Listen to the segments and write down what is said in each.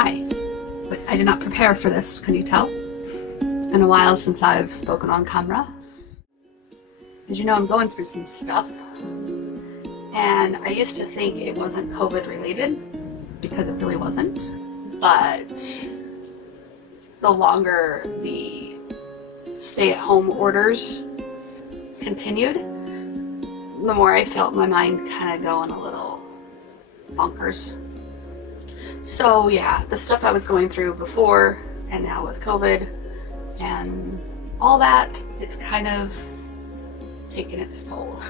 Hi, but I did not prepare for this, can you tell? It's been a while since I've spoken on camera. As you know, I'm going through some stuff, and I used to think it wasn't COVID related, because it really wasn't, but the longer the stay-at-home orders continued, the more I felt my mind kind of going a little bonkers. So yeah, the stuff I was going through before and now with COVID and all that, it's kind of taken its toll.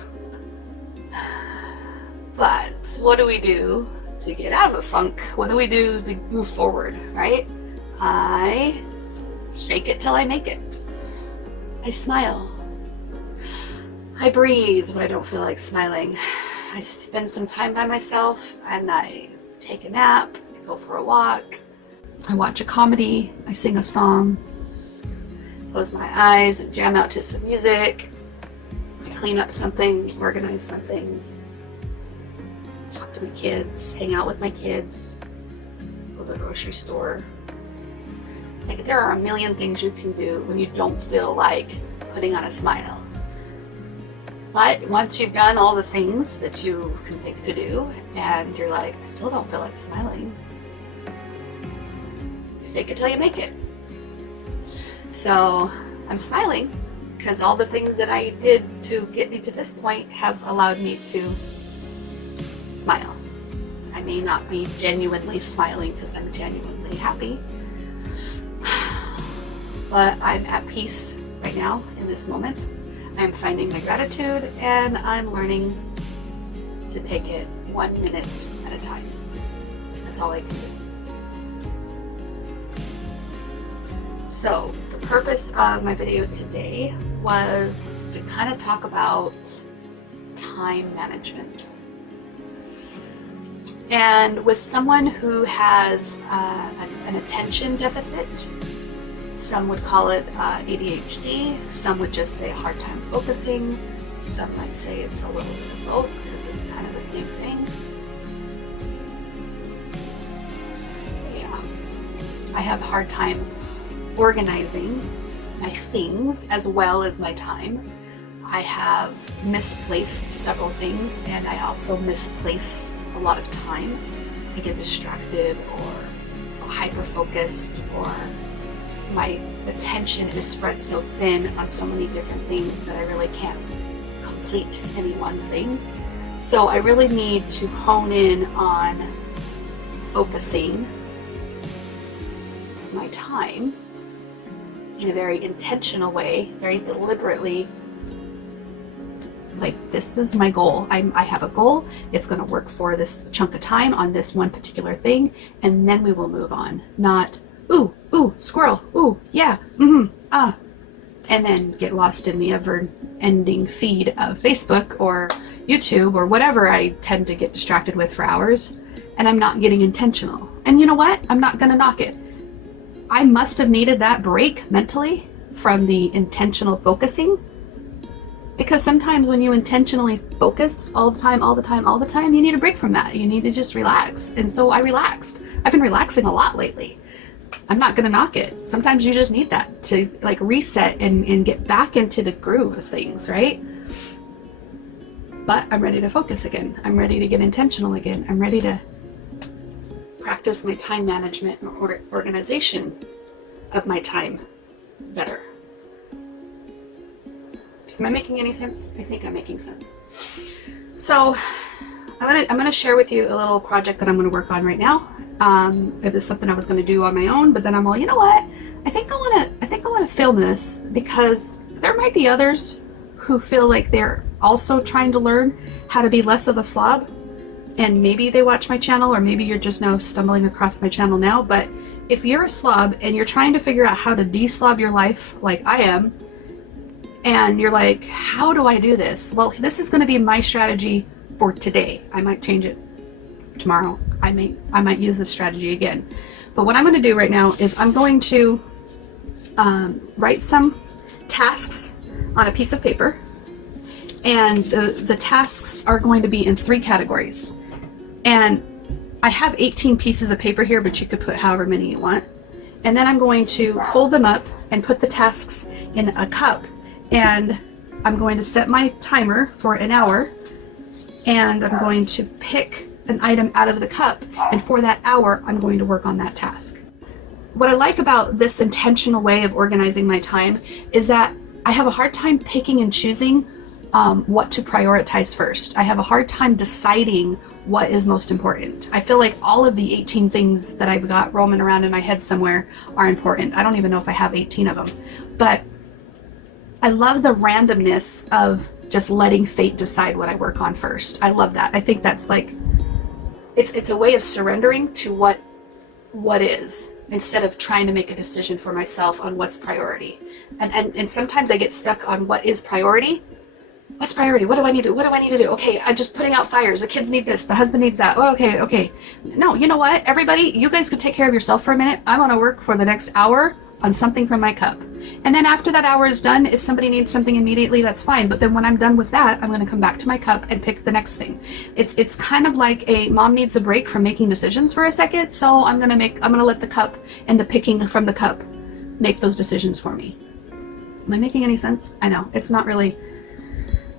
But what do we do to get out of the funk? What do we do to move forward, right? I shake it till I make it. I smile. I breathe when I don't feel like smiling. I spend some time by myself and I take a nap, I go for a walk, I watch a comedy, I sing a song, close my eyes, jam out to some music, I clean up something, organize something, talk to my kids, hang out with my kids, go to the grocery store. Like, there are a million things you can do when you don't feel like putting on a smile. But once you've done all the things that you can think to do, and you're like, I still don't feel like smiling, you fake it till you make it. So I'm smiling because all the things that I did to get me to this point have allowed me to smile. I may not be genuinely smiling because I'm genuinely happy, but I'm at peace right now in this moment. I'm finding my gratitude and I'm learning to take it 1 minute at a time. That's all I can do. So the purpose of my video today was to kind of talk about time management. And with someone who has an attention deficit, some would call it ADHD, some would just say hard time focusing, some might say it's a little bit of both because it's kind of the same thing. Yeah, I have a hard time organizing my things as well as my time. I have misplaced several things and I also misplace a lot of time. I get distracted or hyper-focused, or my attention is spread so thin on so many different things that I really can't complete any one thing. So I really need to hone in on focusing my time in a very intentional way, very deliberately. Like, this is my goal. I have a goal. It's going to work for this chunk of time on this one particular thing, and then we will move on. Not, ooh, squirrel, ooh, yeah, and then get lost in the ever-ending feed of Facebook or YouTube or whatever I tend to get distracted with for hours, and I'm not getting intentional. And you know what? I'm not gonna knock it. I must have needed that break mentally from the intentional focusing, because sometimes when you intentionally focus all the time, you need a break from that. You need to just relax. And so I relaxed. I've been relaxing a lot lately. I'm not gonna knock it. Sometimes you just need that to like reset and get back into the groove of things, right? But I'm ready to focus again. I'm ready to get intentional again. I'm ready to practice my time management and organization of my time better. Am I making any sense? I think I'm making sense. So I'm gonna share with you a little project that I'm gonna work on right now. It was something I was going to do on my own, but then I'm all, you know what? I think I want to film this because there might be others who feel like they're also trying to learn how to be less of a slob, and maybe they watch my channel, or maybe you're just now stumbling across my channel now. But if you're a slob and you're trying to figure out how to de-slob your life like I am, and you're like, how do I do this? Well, this is going to be my strategy for today. I might change it tomorrow. I might use this strategy again. But what I'm going to do right now is I'm going to write some tasks on a piece of paper, and the tasks are going to be in 3 categories. And I have 18 pieces of paper here, but you could put however many you want. And then I'm going to fold them up and put the tasks in a cup. And I'm going to set my timer for an hour. And I'm going to pick an item out of the cup. And for that hour, I'm going to work on that task. What I like about this intentional way of organizing my time is that I have a hard time picking and choosing what to prioritize first. I have a hard time deciding what is most important. I feel like all of the 18 things that I've got roaming around in my head somewhere are important. I don't even know if I have 18 of them, but I love the randomness of just letting fate decide what I work on first. I love that. I think that's like, it's a way of surrendering to what is, instead of trying to make a decision for myself on what's priority. And sometimes I get stuck on what is priority. What's priority? What do I need to do? What do I need to do? Okay, I'm just putting out fires. The kids need this. The husband needs that. Oh, okay. No, you know what? Everybody, you guys could take care of yourself for a minute. I want to work for the next hour on something from my cup. And then after that hour is done, if somebody needs something immediately, that's fine. But then when I'm done with that, I'm going to come back to my cup and pick the next thing. It's kind of like a mom needs a break from making decisions for a second. So I'm going to let the cup and the picking from the cup make those decisions for me. Am I making any sense? I know it's not really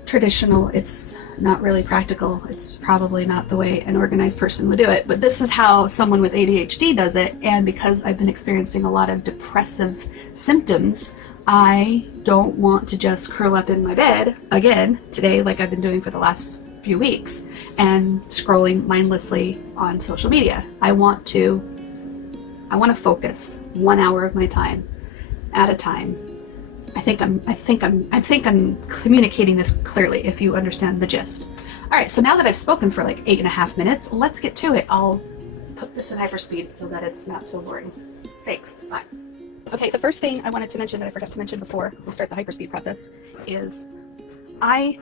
traditional, it's not really practical, it's probably not the way an organized person would do it, but this is how someone with ADHD does it. And because I've been experiencing a lot of depressive symptoms, I don't want to just curl up in my bed again today like I've been doing for the last few weeks and scrolling mindlessly on social media. I want to focus 1 hour of my time at a time. I think I'm communicating this clearly, if you understand the gist. All right, so now that I've spoken for like 8.5 minutes, let's get to it. I'll put this in hyperspeed so that it's not so boring. Thanks, bye. Okay, the first thing I wanted to mention that I forgot to mention before we start the hyperspeed process is I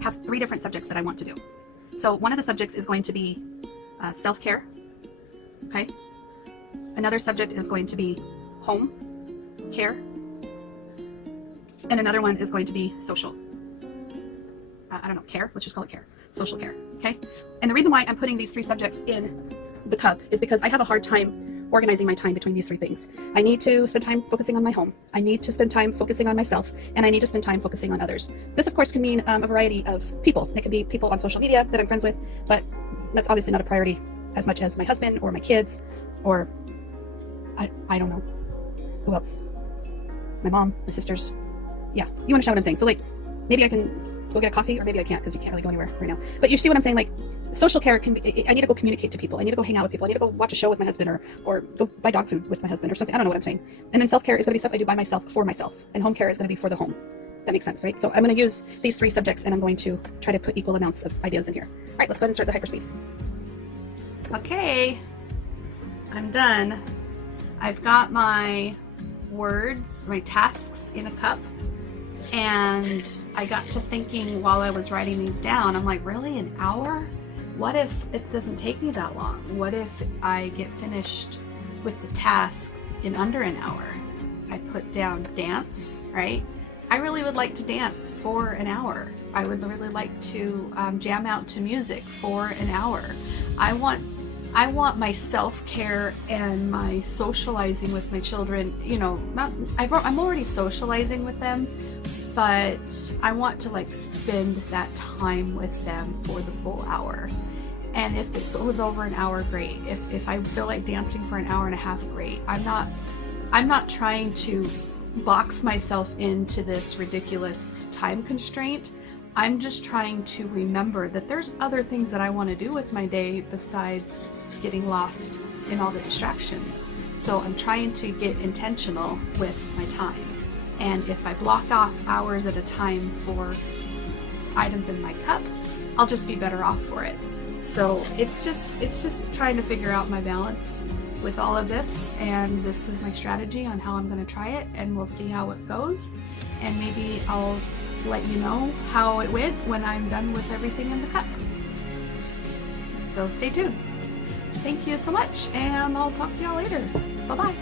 have 3 different subjects that I want to do. So one of the subjects is going to be self-care, okay? Another subject is going to be home care. And another one is going to be social. I don't know, care? Let's just call it care. Social care, okay? And the reason why I'm putting these 3 subjects in the cup is because I have a hard time organizing my time between these 3 things. I need to spend time focusing on my home. I need to spend time focusing on myself. And I need to spend time focusing on others. This, of course, can mean a variety of people. It could be people on social media that I'm friends with, but that's obviously not a priority as much as my husband or my kids or I don't know. Who else? My mom, my sisters. Yeah, you understand what I'm saying. So like, maybe I can go get a coffee, or maybe I can't because you can't really go anywhere right now. But you see what I'm saying? Like, social care can be, I need to go communicate to people. I need to go hang out with people. I need to go watch a show with my husband or go buy dog food with my husband or something. I don't know what I'm saying. And then self-care is going to be stuff I do by myself for myself. And home care is going to be for the home. That makes sense, right? So I'm going to use these 3 subjects and I'm going to try to put equal amounts of ideas in here. All right, let's go ahead and start the hyperspeed. Okay, I'm done. I've got my words, my tasks in a cup. And I got to thinking while I was writing these down, I'm like, really, an hour? What if it doesn't take me that long? What if I get finished with the task in under an hour? I put down dance, right? I really would like to dance for an hour. I would really like to jam out to music for an hour. I want my self-care and my socializing with my children, you know, I'm already socializing with them, but I want to like spend that time with them for the full hour. And if it goes over an hour, great. If I feel like dancing for an hour and a half, great. I'm not trying to box myself into this ridiculous time constraint. I'm just trying to remember that there's other things that I want to do with my day besides getting lost in all the distractions. So I'm trying to get intentional with my time. And if I block off hours at a time for items in my cup, I'll just be better off for it. So it's just trying to figure out my balance with all of this, and this is my strategy on how I'm going to try it, and we'll see how it goes. And maybe I'll let you know how it went when I'm done with everything in the cup. So stay tuned. Thank you so much, and I'll talk to y'all later. Bye-bye.